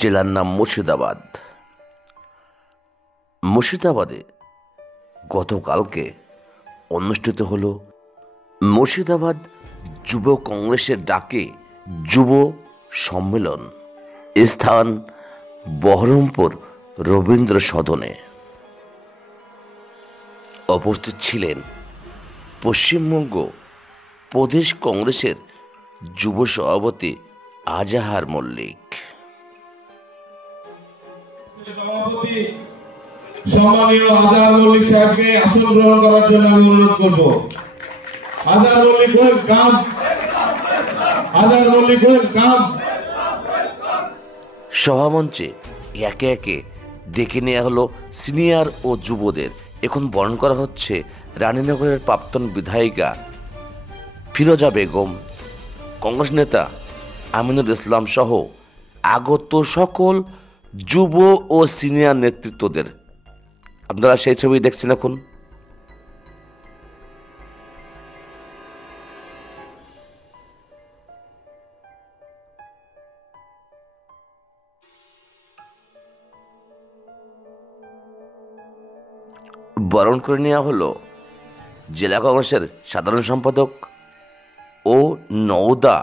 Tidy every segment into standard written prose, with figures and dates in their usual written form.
জেলার নাম মুর্শিদাবাদ। মুর্শিদাবাদে গতকালকে অনুষ্ঠিত হল মুর্শিদাবাদ যুব কংগ্রেসের ডাকে যুব সম্মেলন। স্থান বহরমপুর রবীন্দ্র সদনে। উপস্থিত ছিলেন পশ্চিমবঙ্গ প্রদেশ কংগ্রেসের যুব সভাপতি আজাহার মল্লিক। সভাপতি সম্মানীয় আজাহার মল্লিক সাহেবকে আসন গ্রহণ করার জন্য আমি অনুরোধ করব। আজাহার মল্লিক ওয়েলকাম। আজাহার মল্লিক ওয়েলকাম। সভামঞ্চে একে একে ডেকে নেওয়া হলো সিনিয়র ও যুবদের। এখন বরণ করা হচ্ছে রানীনগরের প্রাক্তন বিধায়িকা ফিরোজা বেগম, কংগ্রেস নেতা আমিনুল ইসলাম সহ আগত সকল যুব ও সিনিয়র নেতৃত্বদের। আপনারা সেই ছবি দেখছেন এখন। বরণ করে নেওয়া হলো জেলা কংগ্রেসের সাধারণ সম্পাদক ও নওদা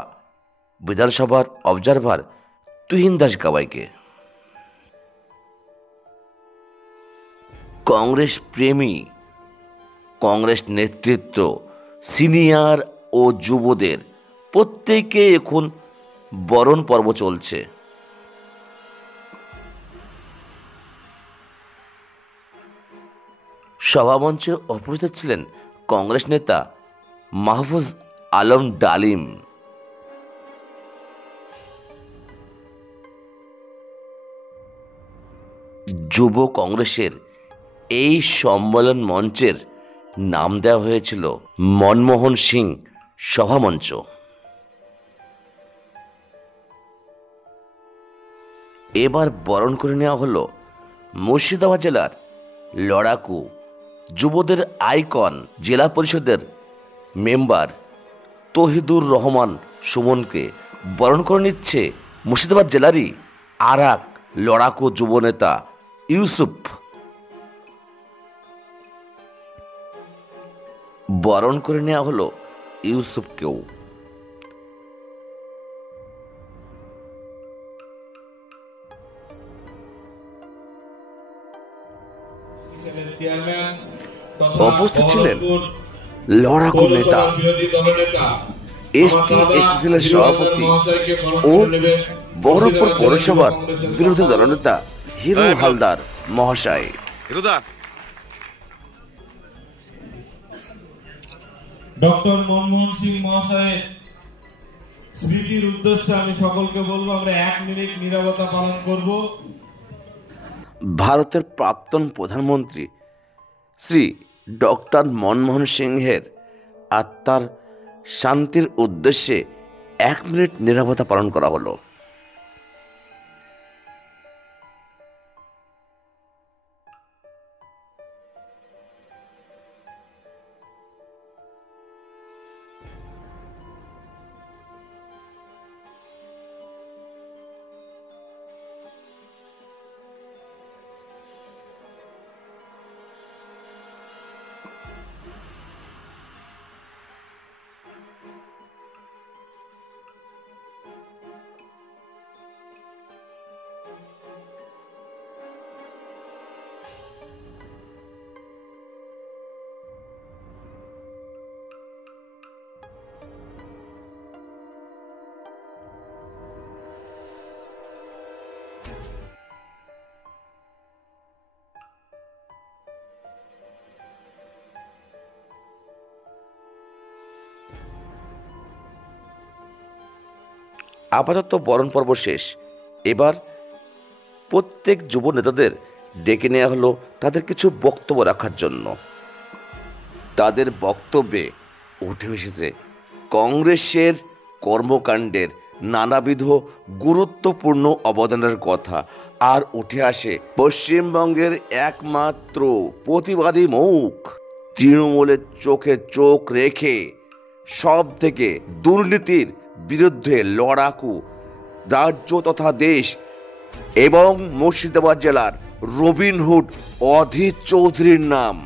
বিধানসভার অবজারভার তুহিন দাস গাওয়াইকে। কংগ্রেস প্রেমী, কংগ্রেস নেতৃত্ব, সিনিয়র ও যুবদের প্রত্যেকে এখন বরণ পর্ব চলছে। সভামঞ্চে উপস্থিত ছিলেন কংগ্রেস নেতা মাহফুজ আলম ডালিম, যুব কংগ্রেসের এই সম্মেলন মঞ্চের নাম দেওয়া হয়েছিল মনমোহন সিং সভামঞ্চ। এবার বরণ করে নেওয়া হলো মুর্শিদাবাদ জেলার লড়াকু যুবদের আইকন, জেলা পরিষদের মেম্বার তহিদুর রহমান সুমনকে। বরণ করে নিচ্ছে মুর্শিদাবাদ জেলারই আর এক লড়াকু যুবনেতা ইউসুফ। বরণ করে নেওয়া হলো ইউসুফকেও। উপস্থিত ছিলেন লড়াকু নেতা, এসটি-এসসি সভাপতি ও বহরমপুর পৌরসভার বিরোধী দলনেতা হিরু হালদার মহাশয়। ডক্টর মনমোহন সিং মহাশয়ের স্মৃতির উদ্দেশ্যে আমি সকলকে বলবো আমরা 1 মিনিট নীরবতা পালন করব। ভারতের প্রাক্তন প্রধানমন্ত্রী শ্রী ডক্টর মনমোহন সিংহের আত্মার শান্তির উদ্দেশ্যে 1 মিনিট নীরবতা পালন করা হলো। আপাতত বরণ পর্ব শেষ। এবার প্রত্যেক যুব নেতাদের ডেকে নেওয়া হলো তাদের কিছু বক্তব্য রাখার জন্য। তাদের বক্তব্যে উঠে এসেছে কংগ্রেসের কর্মকাণ্ডের নানাবিধ গুরুত্বপূর্ণ অবদানের কথা, আর উঠে আসে পশ্চিমবঙ্গের একমাত্র প্রতিবাদী মুখ, তৃণমূলের চোখে চোখ রেখে সব থেকে দুর্নীতির বিরুদ্ধে লড়াকু রাজ্য তথা দেশ এবং মুর্শিদাবাদ জেলার রবিনহুড অধীর চৌধুরীর নাম।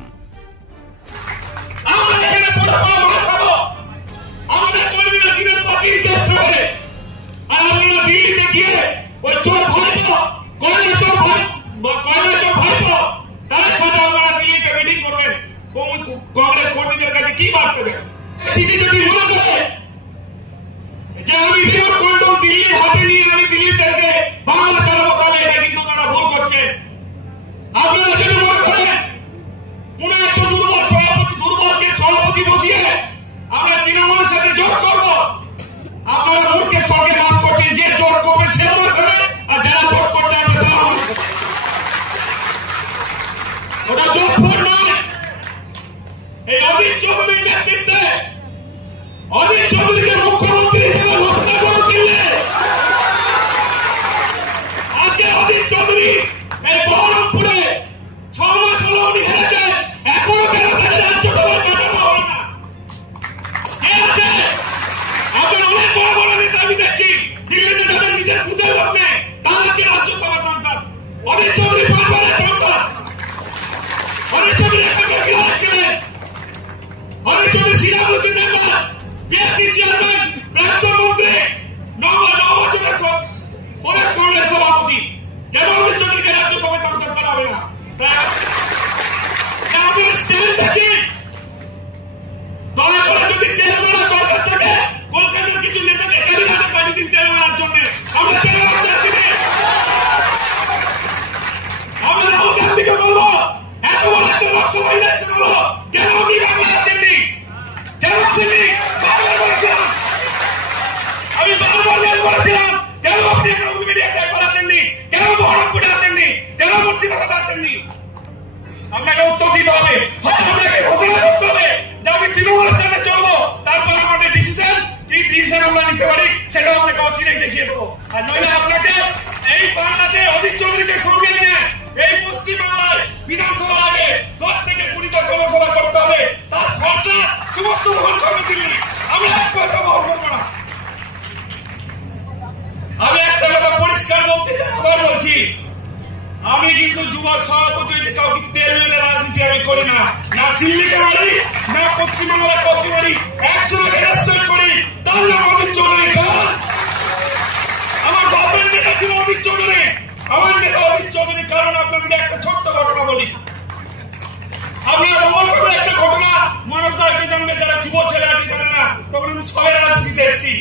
কংগ্রেস কর্মীদের কাছে কি বার্তা দেবেন? যে আমি রিমোট কন্ট্রোল দিল্লির হাতে নিয়ে আমি দিল্লি থেকে বাংলা চালাবো, তাহলে এটা কিন্তু আপনারা ভুল করছেন। আপনারা যদি মনে করেন কোন একটা দুর্বলকে সভাপতি বসিয়ে আমরা তৃণমূলের সাথে জোট করব, আপনারা মূর্খের সঙ্গে কাজ করছেন। যে জোট করবে সে আমার হবে, আর যারা জোট করতে হবে তারা আমার হবে। ওটা জোট ফোর নয়। এই অধীর চৌধুরীর নেতৃত্বে অধীর চৌধুরীকে মুখ্যমন্ত্রী হিসেবে ঘোষণা করে দিলে আজকে অধীর চৌধুরী এই বহরমপুরে 6 মাস হলো উনি হেরেছে, এখনো কেন তাকে রাজ্যসভায় পাঠানো হবে না? কে আছে? আপনার অনেক বড় বড় নেতা আমি দেখছি দিল্লিতে যাদের নিজের বুথের লোক নেই, তাদেরকে রাজ্যসভা চান্তান। অধীর চৌধুরী 5 বারের চান্তান। অধীর চৌধুরী একটা বিহার ছিলেন। Adhir Chowdhury Sirajuddin member, PSC chairman, প্রাক্তন মন্ত্রী, 9 বছরের প্রদেশ কংগ্রেস সভাপতি। কেন অধীর চৌধুরীকে রাজ্যসভায় চান্তান করা হবে না? আপনার স্ট্যান্ড দেখি। দয়া করে যদি তেল মারা দরকার থাকে, কলকাতার কিছু নেতাকে কেন যাবে পাঠিয়ে দিন তেল মারার জন্য? আমরা তেল মারতে আসি না। আমরা রাহুল গান্ধীকে বলবো, এত বড় একটা লোকসভা ইলেকশন হলো, কেন আপনি বাংলা আসেননি? কেন আসেননি? বারবার বলেছিলাম, আমি বারবার বলেছিলাম, কেন আপনি এখন মিডিয়াতে একবার আসেননি? কেন বহরমপুরে আসেননি? কেন মুর্শিদাবাদে আসেননি? আপনাকে উত্তর দিতে হবে। হয় আপনাকে ঘোষণা করতে হবে যে আমি তৃণমূলের সাথে চলবো, তারপর আমাদের ডিসিশন, যে ডিসিশন আমরা নিতে পারি সেটা আপনাকে অচিরেই দেখিয়ে দেবো। আর নইলে আপনাকে এই বাংলাতে অধীর চৌধুরীকে সরিয়ে নিয়ে এই পশ্চিমবাংলায় বিধানসভা আগে 10 থেকে 20টা জনসভা করতে হবে। তার খরচা সমস্ত বহন করবে দিল্লি। আমরা এক পয়সা বহন করবো না। আমি একটা কথা পরিষ্কার বলতে চাই, আবার বলছি, আমি কিন্তু যুব সভাপতি হয়েছে কাউকে তেল মেরে রাজনীতি আমি করি না। না দিল্লিকে মারি, না পশ্চিমবাংলার কাউকে মারি, একজনকে রেস্ট্রিক্ট করি, তার নাম অধীর চৌধুরী। আমার বাপের নেতা ছিল অধীর চৌধুরী, আমার নেতা অধীর চৌধুরী। কারণ আপনাদের একটা ছোট্ট ঘটনা বলি, আপনারা মনে করবেন একটা ঘটনা মানবতা একটা জানবে, যারা যুব ছেলে আছে জানে না, তখন আমি সবাই রাজনীতিতে এসেছি।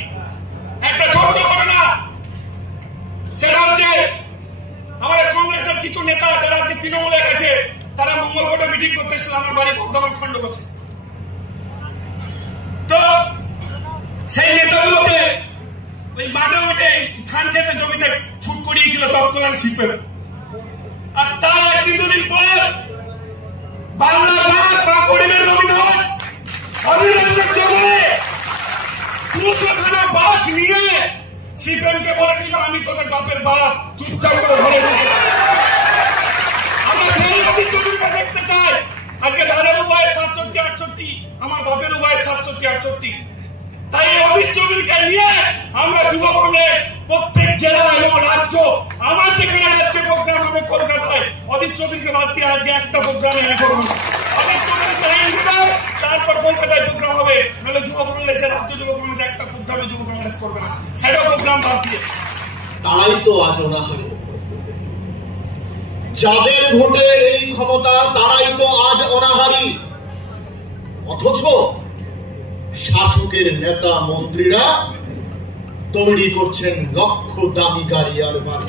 একটা ছোট্ট ঘটনা, সেটা হচ্ছে আমাদের কংগ্রেসের কিছু নেতা যারা আজকে তৃণমূলে গেছে, তারা মঙ্গলকোটে মিটিং করতে এসেছিল আমার বাড়ি বর্ধমান খন্ড বসে। তো সেই নেতাগুলোকে ওই মাঠে মাঠে ধান খেতে জমিতে ছুট করিয়েছিল তৎকালীন শিল্পের। আর তার 1-2 দিন পর বাংলার গরিবের রবীন্দ্রনাথ অধীর চৌধুরী 200 বাস নিয়ে সিপিএমকে বলে দিল, আমি তোদের বাপের বাপ, চুপচাপ করে ঘরে ঢুকে। আমরা সেই অধীর চৌধুরীকে দেখতে চাই। আজকে দাদার উপায় 67-68, আমার বাপের উপায় 67-68। তাই এই অধীর চৌধুরীকে নিয়ে আমরা যুব কংগ্রেস প্রত্যেক জেলা এবং রাজ্য, আমার যেখানে রাজ্যে প্রোগ্রাম হবে কলকাতায়, অধীর চৌধুরীকে বাদ দিয়ে আজকে একটা প্রোগ্রামে করবো। অধীর চৌধুরী তারপর কলকাতায় প্রোগ্রাম হবে, নাহলে যুব কংগ্রেসের রাজ্য যুব কংগ্রেস একটা প্রোগ্রামে যুব কংগ্রেস করবে না, সেটা প্রোগ্রাম বাদ দিয়ে। তারাই তো আজ অনাহারী, যাদের ভোটে এই ক্ষমতা তারাই তো আজ অনাহারী। অথচ শাসকের নেতা মন্ত্রীরা তৈরি করছেন লক্ষ দামি গাড়ি আর বাড়ি।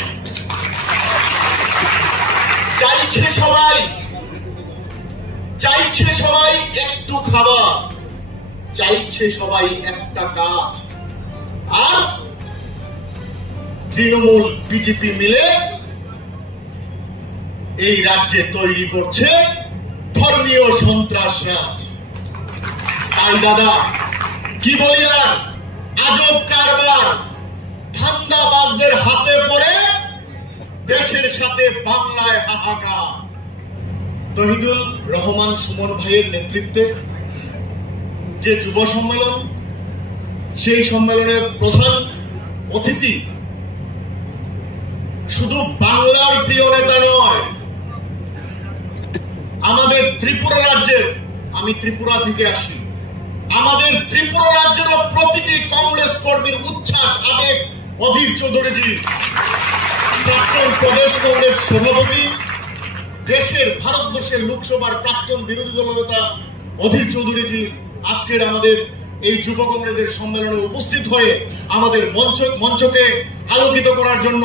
চাইছে সবাই একটু খাবার, চাইছে সবাই একটা কাজ। আর তৃণমূল বিজেপি মিলে এই রাজ্যে তৈরি করছে ধর্মীয় সন্ত্রাসবাদ। তাই দাদা কি বলি, আর আজব কারবার ধান্দাবাজদের হাতে পড়ে দেশের সাথে বাংলায় হাহাকার। তহিদুল রহমান সুমন ভাইয়ের নেতৃত্বে যে যুব সম্মেলন, সেই সম্মেলনের প্রধান অতিথি শুধু বাংলার প্রিয় নেতা নয়, আমাদের ত্রিপুরা রাজ্যের, আমি ত্রিপুরা থেকে আসি, আমাদের ত্রিপুরা রাজ্যের প্রতিটি কংগ্রেস কর্মীর উচ্ছ্বাস, আবেগ অধীর চৌধুরীজি, প্রাক্তন প্রদেশ কংগ্রেস সভাপতি, দেশের ভারতবর্ষের লোকসভার প্রাক্তন বিরোধী দলনেতা অধীর চৌধুরীজি আজকের আমাদের এই যুব কংগ্রেসের সম্মেলনে উপস্থিত হয়ে আমাদের মঞ্চকে আলোকিত করার জন্য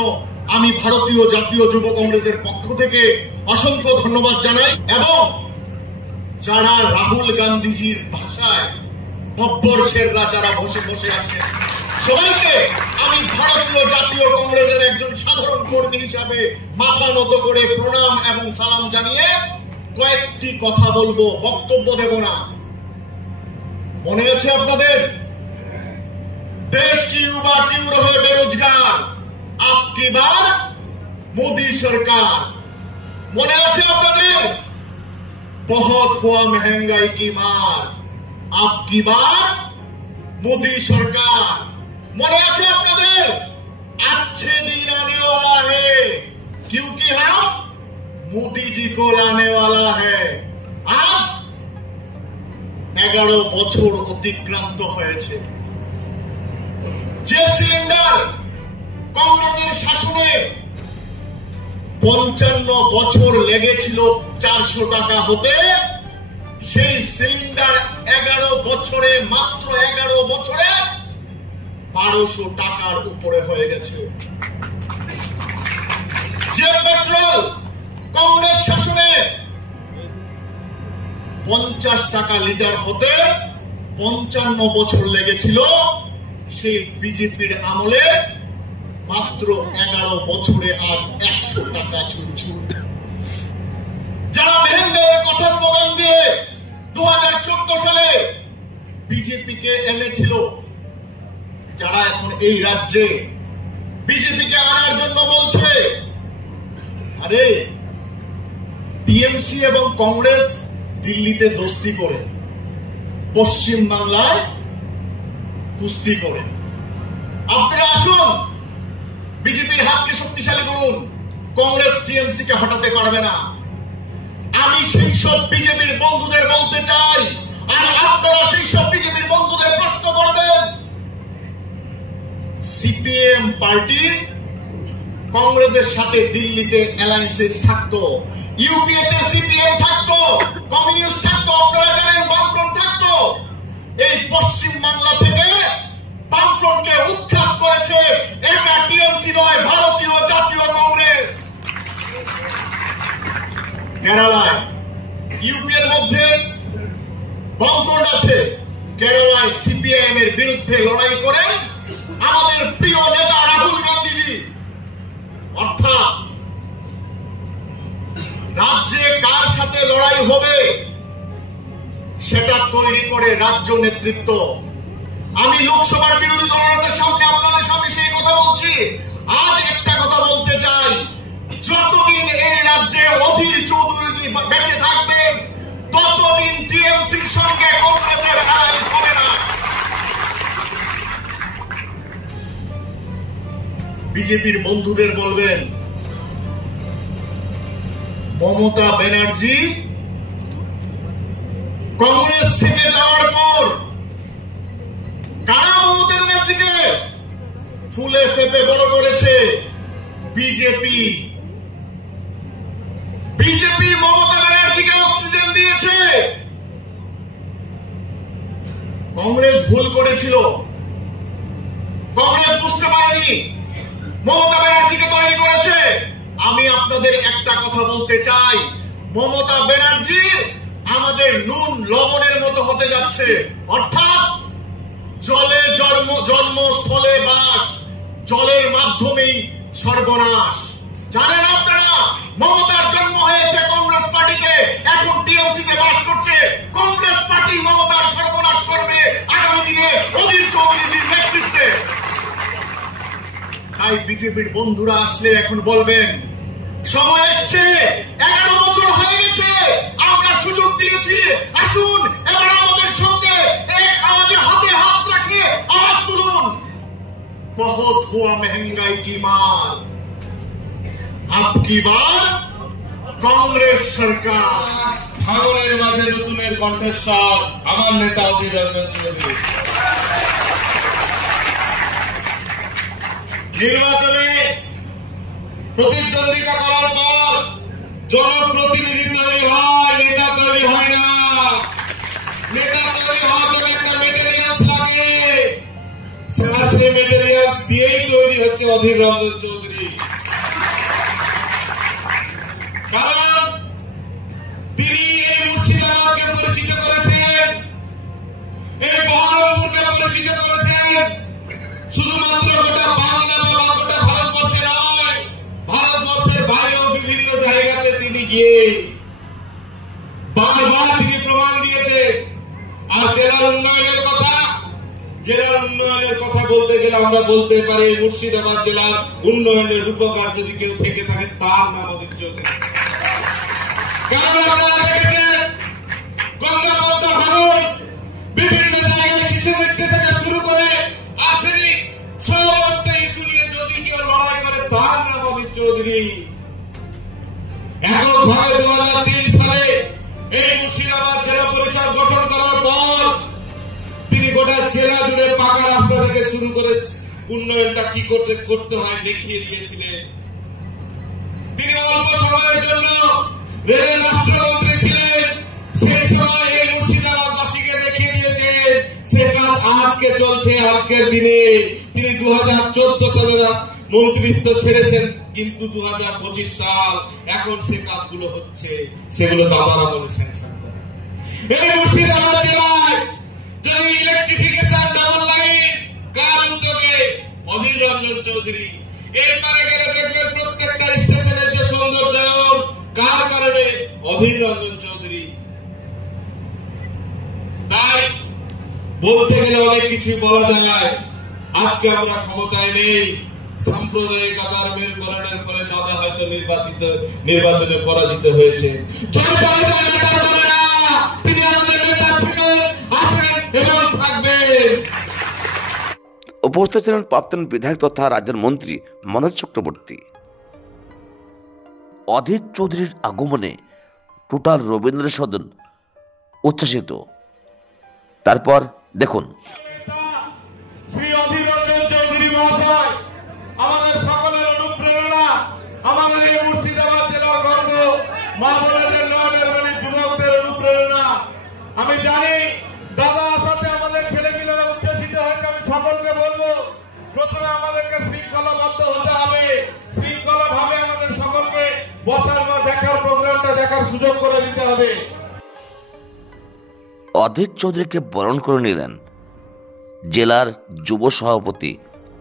আমি ভারতীয় জাতীয় যুব কংগ্রেসের পক্ষ থেকে অসংখ্য ধন্যবাদ জানাই। এবং যারা রাহুল গান্ধীজির ভাষায় বব্বরশেররা যারা বসে বসে আছে, সবাইকে আমি ভারতীয় জাতীয় কংগ্রেসের একজন সাধারণ কর্মী হিসাবে মাথা নত করে প্রণাম এবং সালাম জানিয়ে কয়েকটি কথা বলবো, বক্তব্য দেব না। মনে আছে আপনাদের, দেশ কি युवा क्यों रहे बेरोजगार, आपकी बार मोदी सरकार। মনে আছে আপনাদের, बहुत हुआ महंगाई की मार, आपकी बार मोदी सरकार। মনে আছে আপনাদের, अच्छे दिन आने वाला है क्योंकि हम मोदी जी को लाने वाला है। আজ 11 বছর অতিক্রান্ত হয়েছে। যে সিলিন্ডার কংগ্রেসের শাসনে 55 বছর লেগেছিল 400 টাকা হতে, সেই সিলিন্ডার 11 বছরে, মাত্র 11 বছরে 1200 টাকার উপরে হয়ে গেছে। যে পেট্রোল কংগ্রেস শাসনে 50 টাকা লিটার হতে 55 বছর লেগেছিল, সেই বিজেপির আমলে মাত্র 11 বছরে আজ 100 টাকা ছুটছে। যারা মেহেঙ্গাইয়ের কথা স্লোগান দিয়ে 2014 সালে বিজেপিকে এনেছিল, যারা এখন এই রাজ্যে বিজেপিকে আনার জন্য বলছে, আরে টিএমসি এবং কংগ্রেস দিল্লিতে দোস্তি করে, পশ্চিম বাংলায় কুস্তি করে। আপনারা আসুন, বিজেপির হাতকে শক্তিশালী করুন, কংগ্রেস টিএমসি কে হটাতে পারবে না। আমি সেই সব বিজেপির বন্ধুদের বলতে চাই, আর আপনারা সেই সব বিজেপির বন্ধুদের প্রশ্ন করবেন, সিপিএম পার্টি কংগ্রেসের সাথে দিল্লিতে অ্যালায়েন্সে থাকতো, ইউপিএতে সিপিএম থাকতো, কমিউনিস্ট থাকতো, আপনারা জানেন বামফ্রন্ট থাকতো। এই পশ্চিম বাংলা থেকে বামফ্রন্টকে উৎখাত করেছে একা টিএমসি নয়, ভারতীয় জাতীয় কংগ্রেস। কেরালায়, ইউপিএর মধ্যে বামফ্রন্ট আছে, কেরালায় সিপিআইএম এর বিরুদ্ধে লড়াই করেন আমাদের প্রিয় নেতা রাহুল গান্ধীজি। অর্থাৎ রাজ্যে কার সাথে লড়াই হবে সেটা তৈরি করে রাজ্য নেতৃত্ব। আমি লোকসভার বিরোধী দলনেতার সামনে আপনাদের সামনে সেই কথা বলছি। আজ একটা কথা বলতে চাই, যতদিন এই রাজ্যে অধীর চৌধুরীজি বেঁচে থাকবেন, ততদিন টিএমসির সঙ্গে কংগ্রেসের অ্যালায়েন্স হবে না। বিজেপির বন্ধুদের বলবেন, মমতা ব্যানার্জি কংগ্রেস থেকে যাওয়ার পর কারা মমতা ব্যানার্জিকে ফুলে ফেপে বড় করেছে? বিজেপি। বিজেপি মমতা ব্যানার্জিকে অক্সিজেন দিয়েছে। কংগ্রেস ভুল করেছিল, কংগ্রেস বুঝতে পারেনি, মমতা ব্যানার্জিকে তৈরি করেছে। আমি আপনাদের একটা কথা বলতে চাই, মমতা ব্যানার্জি আমাদের নুন লবণের মতো হতে যাচ্ছে। অর্থাৎ জলে জন্ম, স্থলে বাস, জলের মাধ্যমেই সর্বনাশ। জানেন আপনারা, মমতার জন্ম হয়েছে কংগ্রেস পার্টিতে, এখন টিএমসি তে বাস করছে। কংগ্রেস পার্টি মমতার সর্বনাশ করবে আগামী দিনে অধীর চৌধুরীজির নেতৃত্বে। তাই বিজেপির বন্ধুরা আসলে এখন বলবেন, সময় এসছে, 11 বছর হয়ে গেছে, আমরা সুযোগ দিয়েছি, আসুন এবার আমাদের সঙ্গে আমাদের হাতে হাত রাখে আওয়াজ তুলুন, বহুত হুয়া মেহেঙ্গাই কি মার, আপকি বার কংগ্রেস সরকার। ভাঙনের মাঝে নতুনের কণ্ঠস্বর আমার নেতা অধীর রঞ্জন চৌধুরী। নির্বাচনে প্রতিদ্বন্দ্বিতা করার পর জনপ্রতিনিধি তৈরি হয়, নেতা তৈরি হয় না। নেতা তৈরি হওয়ার জন্য একটা মেটেরিয়ালস লাগে, সেই মেটেরিয়ালস দিয়েই তৈরি হচ্ছে অধীর রঞ্জন চৌধুরী। কারণ তিনি এই মুর্শিদাবাদকে পরিচিত করেছেন, এই বহরমপুরকে পরিচিত করেছেন, শুধুমাত্র গোটা বাংলা বা গোটা ভারতবর্ষে নয়, ভারতবর্ষের বাইরেও বিভিন্ন জায়গাতে তিনি গিয়ে বারবার তিনি প্রমাণ দিয়েছেন। আর জেলার উন্নয়নের কথা বলতে গেলে আমরা বলতে পারি মুর্শিদাবাদ জেলার উন্নয়নের রূপকার যদি কেউ থেকে থাকে তার নাম অধীর চৌধুরী। কারণ আপনারা দেখেছেন গঙ্গা পদ্মা ভাঙন, বিভিন্ন জায়গায় শিশু মৃত্যু থেকে শুরু করে আর্সেনিক সমস্ত ইস্যু নিয়ে যদি কেউ লড়াই করে তার নাম অধীর চৌধুরী। এককভাবে 2003 সালে এই মুর্শিদাবাদ জেলা পরিষদ গঠন করার পর তিনি গোটা জেলা জুড়ে পাকা রাস্তা থেকে শুরু করে উন্নয়নটা কি করতে হয় দেখিয়ে দিয়েছিলেন। তিনি অল্প সময়ের জন্য রেলের রাষ্ট্রমন্ত্রী ছিলেন, সেই সময় এই মুর্শিদাবাদবাসীকে দেখিয়ে দিয়েছেন সে কাজ আজকে চলছে। আজকের দিনে তিনি 2014 সালের মন্ত্রিত্ব ছেড়েছেন, কিন্তু 2025 সাল এখন সে কাজগুলো হচ্ছে, সেগুলো দাবার আমলে স্যাংশন করে। এই মুর্শিদাবাদ জেলায় যদি ইলেকট্রিফিকেশন ডাবল লাইন কার উদ্যোগে অধীর রঞ্জন চৌধুরী। এরপরে গেলে দেখবেন প্রত্যেকটা স্টেশনের যে সৌন্দর্যায়ন কার কারণে অধীর রঞ্জন চৌধুরী। তাই বলতে গেলে অনেক কিছুই বলা যায়। আজকে আমরা ক্ষমতায় নেই, সাম্প্রদায়িকতার মেরুকরণের ফলে দাদা হয়তো নির্বাচনে পরাজিত হয়েছে। তিনি আমাদের নেতা ছিলেন, আছেন এবং থাকবেন। উপস্থিত ছিলেন প্রাক্তন বিধায়ক তথা রাজ্যের মন্ত্রী মনোজ চক্রবর্তী। অধীর চৌধুরীর আগমনে টোটাল রবীন্দ্র সদন উচ্ছ্বসিত। তারপর দেখুন। শ্রী অধীর রঞ্জন চৌধুরী মহাশয় আমাদের সকলের অনুপ্রেরণা, আমাদের এই মুর্শিদাবাদ জেলার গর্ব, মা বোনেদের নয়নের মণি যুবকদের অনুপ্রেরণা। আমি জানি দাদা আসাতে আমাদের ছেলেপিলেরা উচ্ছ্বসিত হয়েছে। আমি সকলকে বলবো প্রথমে আমাদেরকে শৃঙ্খলাবদ্ধ হতে হবে, শৃঙ্খলা ভাবে আমাদের সকলকে বসার বা দেখার প্রোগ্রামটা দেখার সুযোগ করে দিতে হবে। অধীর চৌধুরীকে বরণ করে নিলেন জেলার যুব সভাপতি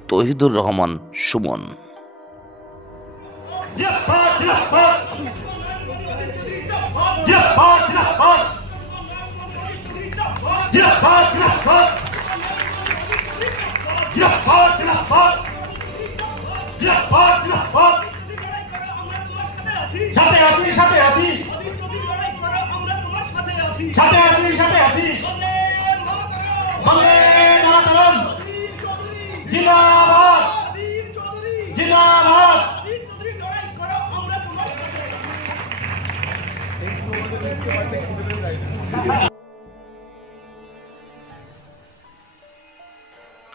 তহিদুর রহমান সুমন। সাথে আছি, সাথে আছি, সাথে আছি, সাথে আছি। বন্দে মাতরম, জিন্দাবাদ, জিন্দাবাদ।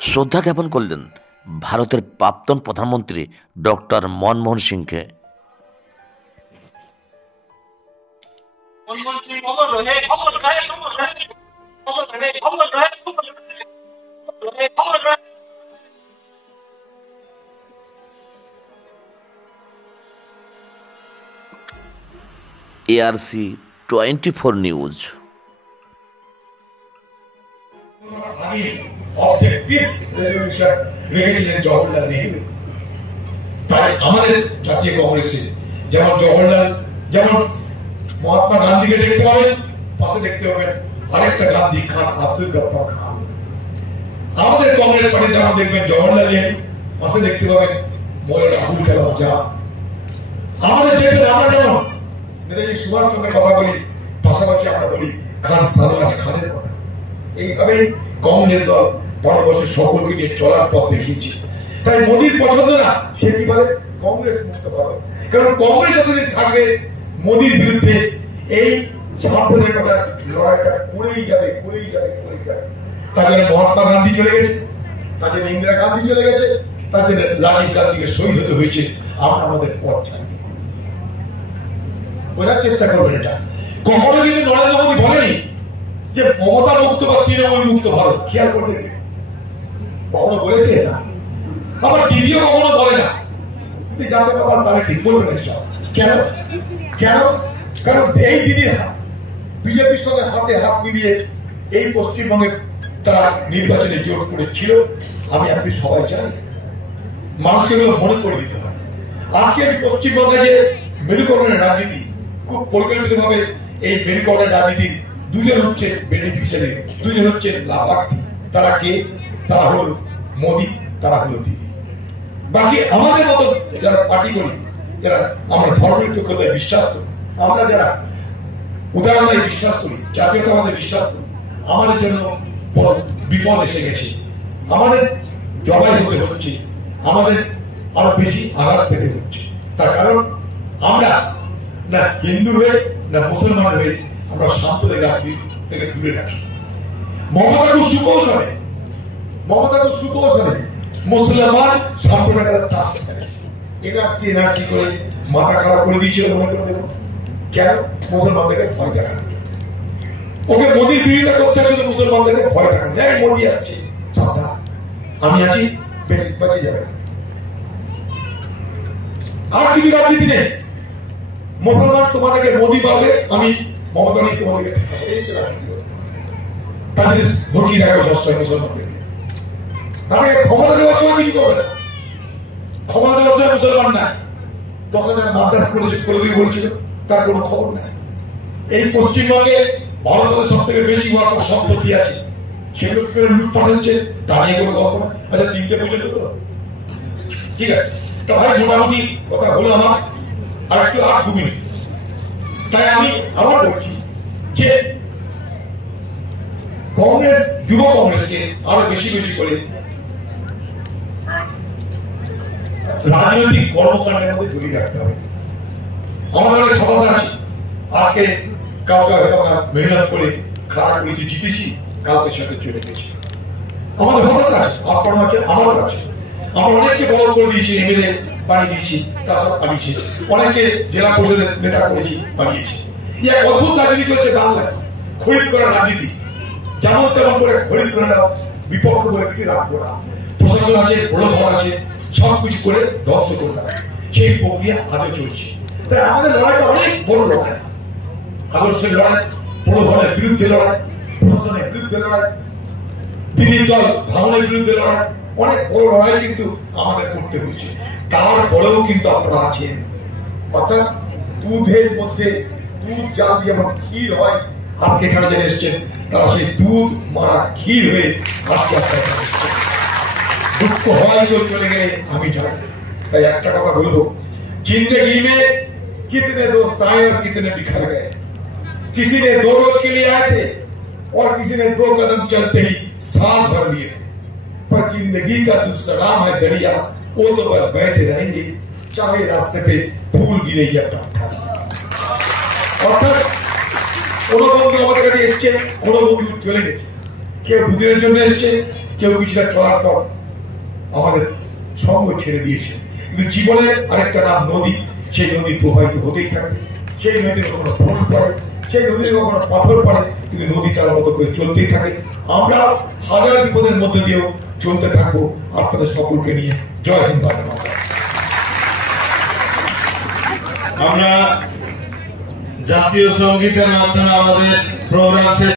শ্রদ্ধা জ্ঞাপন করলেন ভারতের প্রাক্তন প্রধানমন্ত্রী ডক্টর মনমোহন সিংকে। ARC 24 news. জওহরলাল নেহরু, তাই আমাদের জাতীয় কংগ্রেসে যেমন জওহরলাল, যেমন মহাত্মা গান্ধীকে দেখতে পাবেন, পাশে দেখতে পাবেন আরেকটা গান্ধী, খান আব্দুল গফফার খান। আমাদের কংগ্রেস পার্টি যেমন দেখবেন জওহরলাল নেহরু, পাশে দেখতে পাবেন মৌলানা আবুল কালাম আজাদ। আমাদের দেখবেন আমরা যেমন নেতাজি সুভাষচন্দ্রের কথা বলি, পাশাপাশি আমরা বলি খান সারওয়াজ খানের কথা। এইভাবেই কংগ্রেস দল ভারতবর্ষের সকলকে নিয়ে চলার পথ দেখিয়েছে। তাই মোদীর পছন্দ না, সে কি বলে কংগ্রেস মুক্ত ভারত। কারণ কংগ্রেস যতদিন থাকবে মোদির বিরুদ্ধে এই সাম্প্রদায়িকতার লড়াইটা করেই যাবে। তার জন্য মহাত্মা গান্ধী চলে গেছে, তার জন্য ইন্দিরা গান্ধী চলে গেছে, তার জন্য রাজীব গান্ধীকে শহীদ হতে হয়েছে। আমরা আমাদের পথ ছাড়িনি। বোঝার চেষ্টা করবেন এটা। কখনো কিন্তু নরেন্দ্র মোদী বলেনি যে মমতা মুক্ত বা তৃণমূল মুক্ত ভারত। খেয়াল করে দেখবেন, কখনো বলেছে না। আবার দিদিও কখনো বলে না। কিন্তু যাতে পাতার তারা ঠিক বলবে না সব। কেন? কারণ এই দিদির বিজেপির সঙ্গে হাতে হাত মিলিয়ে এই পশ্চিমবঙ্গে তারা নির্বাচনে জোর করেছিল। আপনি সবাই জানি, মানুষকে এগুলো মনে করে দিতে হয়। আজকে পশ্চিমবঙ্গে যে মেরুকরণের রাজনীতি, খুব পরিকল্পিতভাবে এই মেরুকরণের রাজনীতির দুজন হচ্ছে বেনিফিশিয়ারি, দুজন হচ্ছে লাভার্থী। তারা কে? তারা হল মোদী, তারা হল দিদি। বাকি আমাদের মতো যারা পার্টি করি, যারা আমরা ধর্মনিরপেক্ষতায় বিশ্বাস করি, আমরা যারা উদাহরণে বিশ্বাস করি, জাতীয়তাবাদে বিশ্বাস করি, আমাদের জন্য বড় বিপদ এসে গেছে। আমাদের জবাই হতে হচ্ছে, আমাদের আরো বেশি আঘাত পেতে হচ্ছে। তার কারণ আমরা না হিন্দু হয়ে না মুসলমান হয়ে আমরা সাম্প্রদায়িক রাজনীতি থেকে দূরে রাখি। মমতা খুব সুকৌশলে মুসলমান সাম্প্রদায়িকতার তাস খেলে এনার্জি করে মাথা খারাপ করে দিয়েছিল। মনে করে দেব কেন? মুসলমানদেরকে ভয় দেখানো। ওকে মোদির বিরোধিতা করতে শুধু মুসলমানদেরকে ভয় দেখানো। মোদি আসছে, সাবধান, আমি আছি, বেঁচে যাবে। আর কিছু রাজনীতি নেই। মুসলমান তোমাদেরকে মোদি পাবে, আমি মমতা নেই তোমাদেরকে তাদের ভর্তিয়ে রাখবে সবসময় মুসলমানদেরকে। তাদেরকে ক্ষমতা দেওয়ার সময় কিছু করবে না। ক্ষমতা দেওয়ার সময় মুসলমান নাই। 10,000 মাদ্রাস করে দিয়ে বলছিল, তার কোনো খবর নাই। এই পশ্চিমবঙ্গে ভারতের সব থেকে বেশি ওয়াকফ সম্পত্তি আছে, সেগুলো কি করে লুটপাট হচ্ছে তা নিয়ে কোনো গল্প না। আচ্ছা, 3টে পর্যন্ত তো ঠিক আছে। তা ভাই মোটামুটি কথা হলো আমার, আর একটু 2 মিনিট। তাই আমি আবার বলছি যে কংগ্রেস, যুব কংগ্রেসকে আরো বেশি করে রাজনৈতিক কর্মকাণ্ডের মধ্যে জড়িয়ে রাখতে হবে। আমাদের অনেক হতাশা আছে। আজকে কাউকে হয়তো আমরা মেহনত করে খারাপ করেছি, জিতেছি, কাউকে সাথে চলে গেছি। আমাদের হতাশা আছে, আপনার আছে, আমারও আছে। আমরা অনেককে বড় করে দিয়েছি, এমএলএ বানিয়ে দিয়েছি, তার সব পাঠিয়েছি। অনেকে জেলা পরিষদের নেতা করেছি, পাঠিয়েছি। এক অদ্ভুত রাজনীতি চলছে বাংলায়, খরিদ করার রাজনীতি। যেমন তেমন করে খরিদ করে নাও, বিপক্ষ করে কিছু রাখবো না। প্রশাসন আছে, প্রলোভন আছে, সবকিছু করে ধ্বংস করে দেয়। সেই প্রক্রিয়া আজও চলছে। তাই আমাদের লড়াইটা অনেক বড় লড়াই। আদর্শের লড়াই, প্রলোভনের বিরুদ্ধে লড়াই, প্রশাসনের বিরুদ্ধে লড়াই, বিরোধী দল ভাঙনের বিরুদ্ধে লড়াই, অনেক বড় লড়াই কিন্তু আমাদের করতে হয়েছে। তারপরেও কিন্তু আপনারা আছেন। অর্থাৎ দুধের মধ্যে দুধ জাল দিয়ে যেমন ক্ষীর হয়, আজকে এখানে যারা এসছেন তারা সেই দুধ মারা ক্ষীর হয়ে আজকে আপনারা এসছেন। দুঃখ হয় চলে গেলে আমি জানি। তাই একটা কথা বলবো, जिंदगी में कितने दोस्त आए और कितने बिखर गए। किसी ने 2 रोज के लिए आए थे और किसी ने 2 कदम चलते ही साथ भर लिए थे। पर जिंदगी का जो सलाम है दरिया, वो तो बस बहते रहेंगे, चाहे रास्ते पे फूल गिरे या पत्थर। অর্থাৎ কোনো বন্ধু আমাদের কাছে এসছে, কোনো বন্ধু চলে গেছে। কেউ দুদিনের জন্য এসছে, কেউ কিছুটা চলার পর আমাদের সঙ্গ ছেড়ে দিয়েছে। কিন্তু জীবনের আরেকটা নাম নদী, সেই নদী প্রবাহিত হতেই থাকে। সেই নদীর কখনো ফুল পড়ে, সেই নদীর কখনো পাথর পড়ে, কিন্তু নদী তার মতো করে চলতেই থাকে। আমরা হাজার বিপদের মধ্যে দিয়েও চলতে থাকবো আপনাদের সকলকে নিয়ে। জয় হিন্দ। আমরা জাতীয় সঙ্গীতের মাধ্যমে আমাদের প্রোগ্রাম